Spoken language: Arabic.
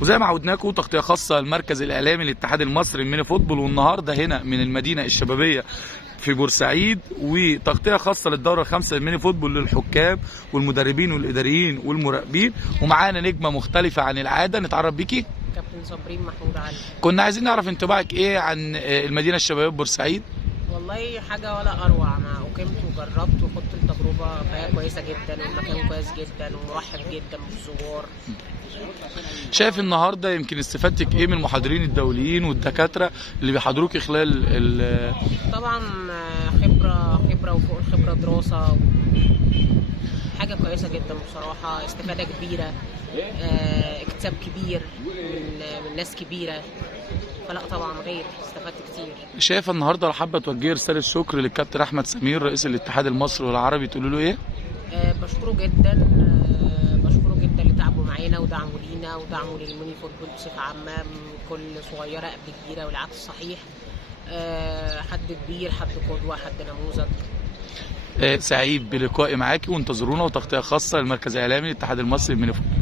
وزي ما عودناكم تغطيه خاصه المركز الاعلامي للاتحاد المصري للميني فوتبول، والنهارده هنا من المدينه الشبابيه في بورسعيد، وتغطيه خاصه للدوره الخامسه للميني فوتبول للحكام والمدربين والاداريين والمراقبين. ومعانا نجمه مختلفه عن العاده، نتعرف بيكي. كابتن صابرين محمود علي. كنا عايزين نعرف انطباعك ايه عن المدينه الشبابيه بورسعيد. والله حاجه ولا اروع، انا قمت وجربت وخدت التجربه، فهي كويسه جدا والمكان كويس جدا ومرحب جدا بالزوار. شايف النهارده يمكن استفادتك ايه من المحاضرين الدوليين والدكاتره اللي بيحاضروك خلال طبعا خبره وفوق الخبره دراسه، حاجه كويسه جدا بصراحه، استفاده كبيره، اكتساب كبير من ناس كبيره، فلا طبعا غير استفدت كتير. شايفه النهارده لو حابه توجهي رساله شكر للكابتن احمد سمير رئيس الاتحاد المصري والعربي تقولوا له ايه؟ بشكره جدا، بشكره جدا اللي تعبوا معانا ودعموا لينا ودعموا للميني فوتبول بصفه عامه، من كل صغيره قبل كبيره والعكس صحيح. حد كبير، حد قدوه، حد نموذج. سعيد بلقائي معاكي، وانتظرونا وتغطيه خاصه للمركز الاعلامي للاتحاد المصري للميني فوتبول.